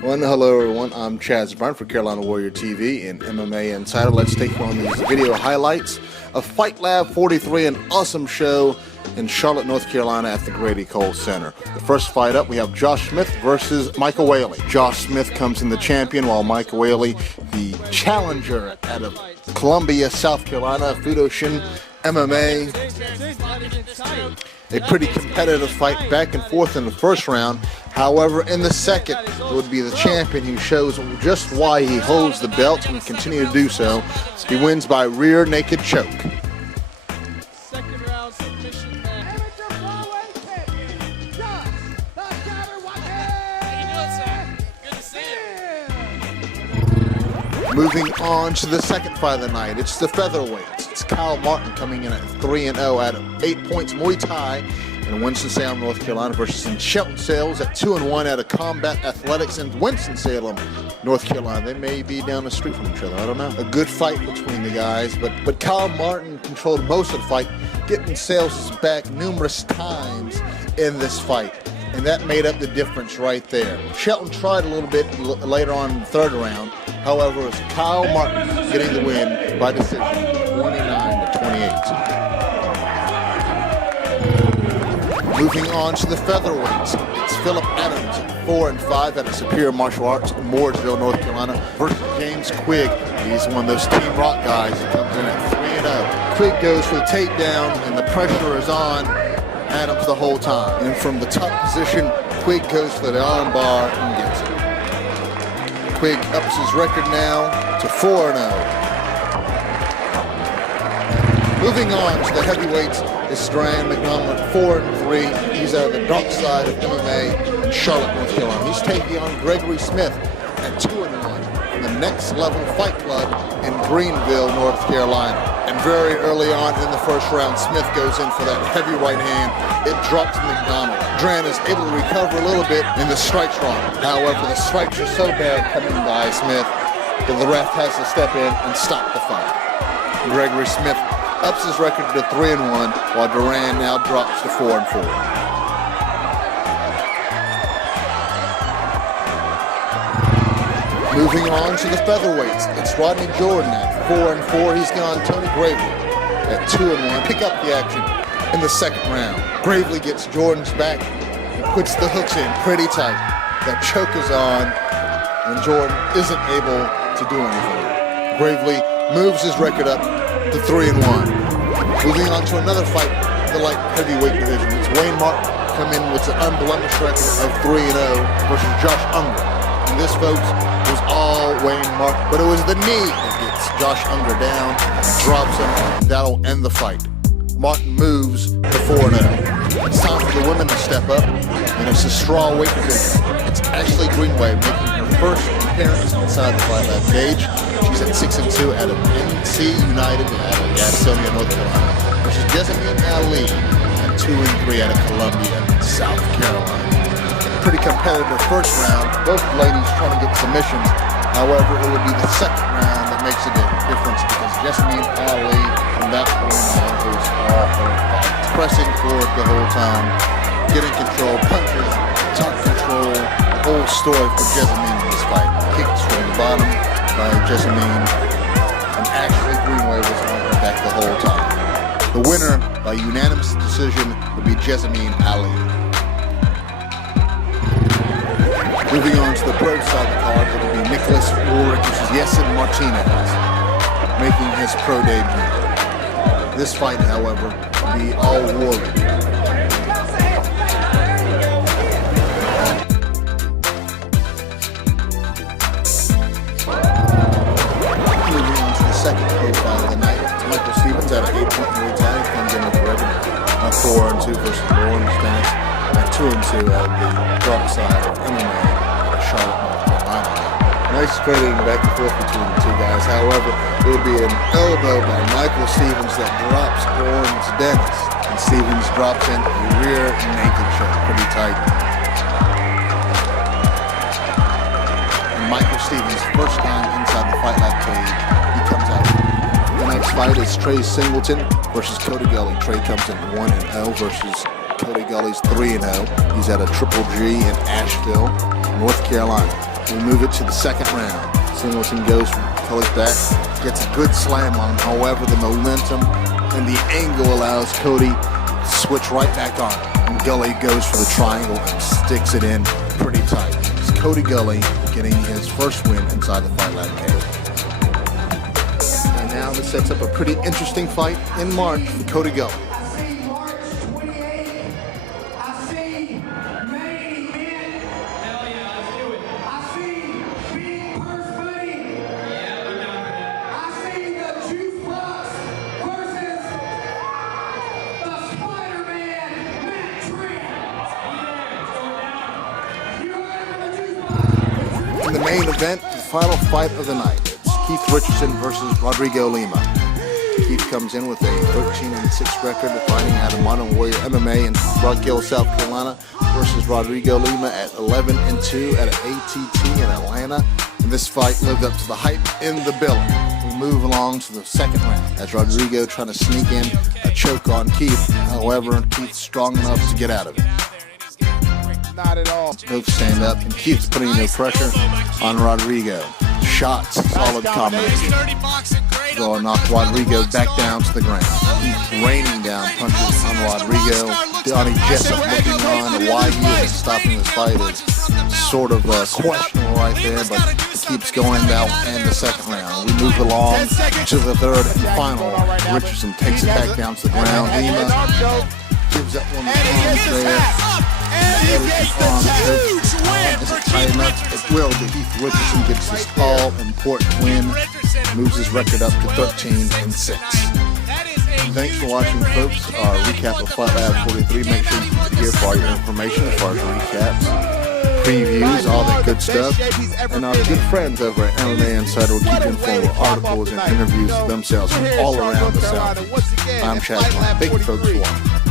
Hello everyone, I'm Chaz Brown for Carolina Warrior TV and MMA Insider. Let's take one of these video highlights of Fight Lab 43, an awesome show in Charlotte, North Carolina at the Grady Cole Center. The first fight up, we have Josh Smith versus Michael Whaley. Josh Smith comes in the champion, while Michael Whaley, the challenger out of Columbia, South Carolina, Fudoshin MMA. A pretty competitive fight back and forth in the first round. However, in the second, it would be the champion who shows just why he holds the belt and will continue to do so. He wins by rear naked choke. Second round submission. Moving on to the second fight of the night, it's the featherweights. It's Kyle Martin coming in at 3-0 at 8 points Muay Thai in Winston-Salem, North Carolina versus Shelton Sales at 2-1 out of Combat Athletics in Winston-Salem, North Carolina. They may be down the street from each other, I don't know. A good fight between the guys, but Kyle Martin controlled most of the fight, getting Sales' back numerous times in this fight. And that made up the difference right there. Shelton tried a little bit later on in the third round. However, it was Kyle Martin getting the win by decision, 29-28. Moving on to the featherweights, it's Phillip Adams at 4-5 out of Superior Martial Arts in Mooresville, North Carolina versus James Quigg. He's one of those Team Rock guys that comes in at 3-0. Quigg goes for the takedown and the pressure is on Adams the whole time. And from the top position, Quigg goes for the arm bar and gets it. Quigg ups his record now to 4-0. Moving on to the heavyweights is Strand McDonald at 4-3. He's out of the dark side of MMA in Charlotte, North Carolina. He's taking on Gregory Smith at 2-1 from the Next Level Fight Club in Greenville, North Carolina. And very early on in the first round, Smith goes in for that heavy right hand. It drops McDonald. Dran is able to recover a little bit and the strikes wrong. However, the strikes are so bad coming by Smith that the ref has to step in and stop the fight. Gregory Smith ups his record to 3-1, while Duran now drops to 4-4. Moving on to the featherweights, it's Rodney Jordan at 4-4. He's gone Tony Gravely at 2-1. Pick up the action in the second round. Gravely gets Jordan's back and puts the hooks in pretty tight. That choke is on, and Jordan isn't able to do anything. Gravely moves his record up to 3-1. Moving on to another fight in the light heavyweight division. It's Wayne Martin come in with an unblemished record of 3-0 versus Josh Unger. And this, folks, was all Wayne Martin, but it was the knee that gets Josh Unger down, drops him, and that'll end the fight. Martin moves to 4-0. It's time for the women to step up, and it's a straw weight division. It's Ashley Greenway making her first appearance inside the Fight Lab cage. She's at 6-2 out of NC United out of Gastonia, North Carolina, versus Jessamine Ali at 2-3 out of Columbia, South Carolina. Pretty competitive first round. Both ladies trying to get submissions. However, it would be the second round that makes a difference because Jessamine Ali, from that point on, was all her fight. Pressing forward the whole time, getting control, punches, top control, the whole story for Jessamine in this fight. Kicks from the bottom by Jessamine, and Ashley Greenway was on her back the whole time. The winner by unanimous decision would be Jessamine Ali. Moving on to the pro side of the card, it will be Nicholas Ulrich versus Yesin Martinez, making his pro debut. This fight, however, will be all Warrior. Moving on to the second profile of the night, it's Michael Stevens out of 8-point Muay Thai, comes in with the record 4-2 versus Lawrence Dennis, at 2-2 out of the dark side of MMA. Charlotte, North Carolina. Nice trading back and forth between the two guys. However, it will be an elbow by Michael Stevens that drops Lawrence Dennis. And Stevens drops in a rear naked choke, pretty tight. And Michael Stevens, first time inside the Fight Lab cage, he comes out. The next fight is Trey Singleton versus Cody Gully. Trey comes in 1-0 versus Cody Gully's 3-0. He's at a Triple G in Asheville, North Carolina. We move it to the second round. Singleton goes from Gully's back, gets a good slam on him. However, the momentum and the angle allows Cody to switch right back on him. And Gully goes for the triangle and sticks it in pretty tight. It's Cody Gully getting his first win inside the Fight Latin cage. And now this sets up a pretty interesting fight in March for Cody Gully. In the main event, the final fight of the night, it's Keith Richardson versus Rodrigo Lima. Keith comes in with a 13-6 record, fighting out of Modern Warrior MMA in Rock Hill, South Carolina, versus Rodrigo Lima at 11-2 at an ATT in Atlanta. And this fight lived up to the hype in the billing. We move along to the second round as Rodrigo trying to sneak in a choke on Keith. However, Keith's strong enough to get out of it. Not at all. Both stand up, and Keith's putting no pressure on Rodrigo. Shots, solid combination. Going to knock Rodrigo back down to the ground. Keith raining down punches on Rodrigo. Donnie Jessup looking on. Why he isn't stopping this fight is sort of questionable right there, but it keeps going down in the second round. We move along to the third and final. Richardson takes it back down to the ground. Lima gives up one of the arms there. Is it tight enough? It will, but Keith Richardson gets this all-important win, moves his record up to 13-6. Thanks for watching, folks. Our recap of Fight Lab 43. Make sure you keep it here for all your information as far as recaps, previews, all that good stuff. And our good friends over at MMA Insider will keep you informed with articles and interviews themselves from all around the South. I'm Chad Klein. Thank you, folks, for watching.